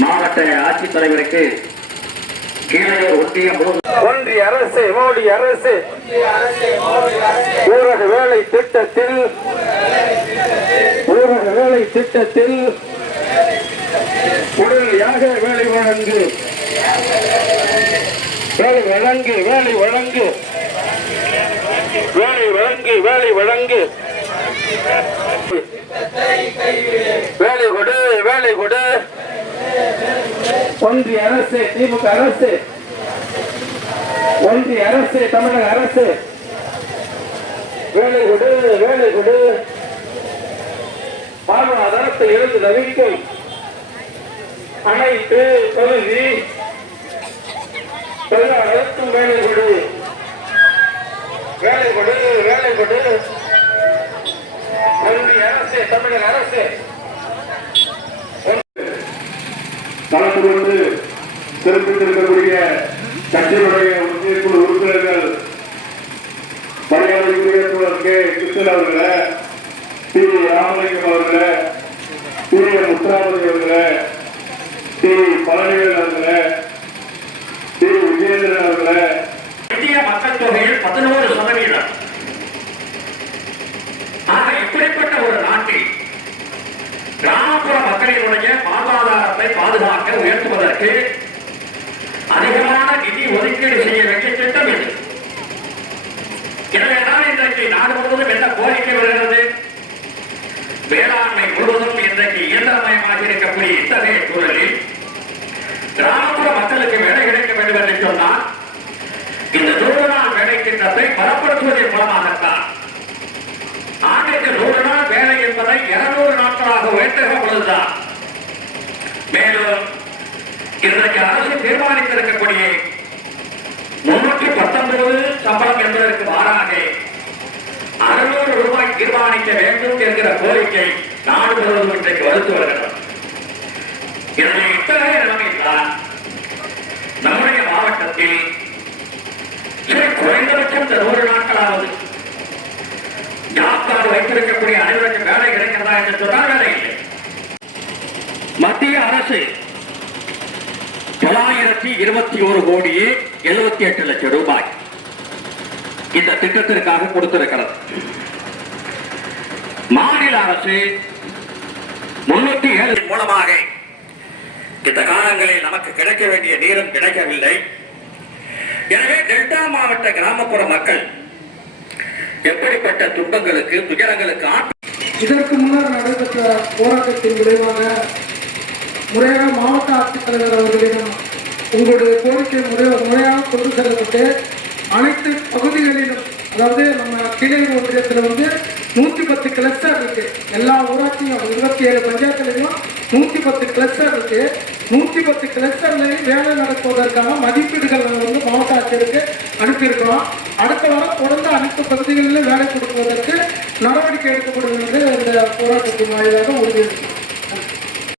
மாவட்ட ஆட்சித்தலைவருக்கு ஒன்றிய ஒன்றிய அரசு மோடி அரசு ஊரக வேலை திட்டத்தில் ஊரக வேலை திட்டத்தில் உடனடியாக வேலை வழங்கு. வேலை வழங்கு வேலை வழங்கு. வேலை வழங்கு வேலை வழங்கு. வேலை கொடு வேலை கொடு. ஒன்றிய அரசு திமுக அரசு ஒன்றிய அரசு தமிழக அரசு. வேலை கொடு வேலை கொடு. வாழ்வாதாரத்தை எழுந்து நவிக்கும் அனைத்து தொகுதி தொழிலாளருக்கும் வேலை கொடு. வேலை கொடு வேலை கொடு. ஒன்றிய அரசு தமிழக அரசு. கலந்து கொண்டு சிறப்பித்திருக்கக்கூடிய கட்சியினுடைய ஒன்றியக்குழு உறுப்பினர்கள் மரியாதைக்குரிய தோழர் கே. கிருஷ்ணன் அவர்களே டி ராமலிங்கம் அவர்களே டி முத்துராமலிங்க அவர்களே டி பழனிவேல் அவர்களே டி விஜயேந்திரன் அவர்களே. மக்கள் தொகையில் பதினோரு பாதுகாப்பை பாதுகாக்க உயர்த்துவதற்கு அதிகமான நிதி ஒதுக்கீடு செய்ய வேண்டிய திட்டம் இது. எனவேதான் இன்றைக்கு நாடு முழுவதும் என்ன கோரிக்கை வருகிறது? வேளாண்மை முழுவதும் இன்றைக்கு இயந்திரமயமாக இருக்கக்கூடிய இத்தகைய சூழலில் கிராமப்புற மக்களுக்கு வேலை கிடைக்க வேண்டும் என்று சொன்னால் இந்த நூறு நாள் வேலை திட்டத்தை பலப்படுத்துவதன் மூலமாகத்தான். ஆண்டுக்கு நூறு நாள் வேலை என்பதை இருநூறு நாட்களாக உயர்த்துகிற பொழுதுதான் மேலும் இன்றைக்கு அரசு தீர்மானித்திருக்கக்கூடிய முன்னூற்றி பத்தொன்பது சம்பளம் என்பதற்கு மாறாக அறுநூறு ரூபாய் தீர்மானிக்க வேண்டும் என்கிற கோரிக்கை நாடு முழுவதும் இன்றைக்கு வலுத்து வருகிறது. எனவே இத்தகைய நிலைமைதான் நம்முடைய மாவட்டத்தில் குறைந்தபட்சம் இந்த நூறு நாட்களாவது ஜாப் கார்டு வைத்திருக்கக்கூடிய அனைவருக்கும் வேலை கிடைக்கிறதா என்று சொன்னால் வேலை இல்லை. மத்திய அரசு தொள்ளாயிரத்தி இருபத்தி ஒரு கோடியே எழுபத்தி எட்டு லட்சம் ரூபாய் இந்த திட்டத்திற்காக கொடுத்திருக்கிறது. மாநில அரசு முன்னூத்தி ஏழு மூலமாக இந்த காலங்களில் நமக்கு கிடைக்க வேண்டிய நீரும் கிடைக்கவில்லை. எனவே டெல்டா மாவட்ட கிராமப்புற மக்கள் எப்படிப்பட்ட துன்பங்களுக்கு துயரங்களுக்கு இதற்கு முன்னர் நடைபெற்ற போராட்டத்தின் விளைவாக முறையாக மாவட்ட ஆட்சித்தலைவர் அவர்களிடம் உங்களுடைய கோரிக்கை முறை முறையாக கொண்டு செல்லப்பட்டு அனைத்து பகுதிகளிலும் அதாவது நம்ம கீழே ஒன்றியத்தில் வந்து நூற்றி பத்து கிளஸ்டர் இருக்கு. எல்லா ஊராட்சியும் இருபத்தி ஏழு பஞ்சாயத்துலையும் நூற்றி பத்து கிளஸ்டர் இருக்கு. நூற்றி பத்து கிளஸ்டர்லையும் வேலை நடத்துவதற்கான மதிப்பீடுகள் வந்து மாவட்ட ஆட்சியருக்கு அனுப்பியிருக்கிறோம். அடுத்த வாரம் தொடர்ந்து அனைத்து பகுதிகளிலும் வேலை கொடுப்பதற்கு நடவடிக்கை எடுக்கப்படும் என்று இந்த போராட்டத்தின் வாயிலாக உறுதியளிக்கிறோம்.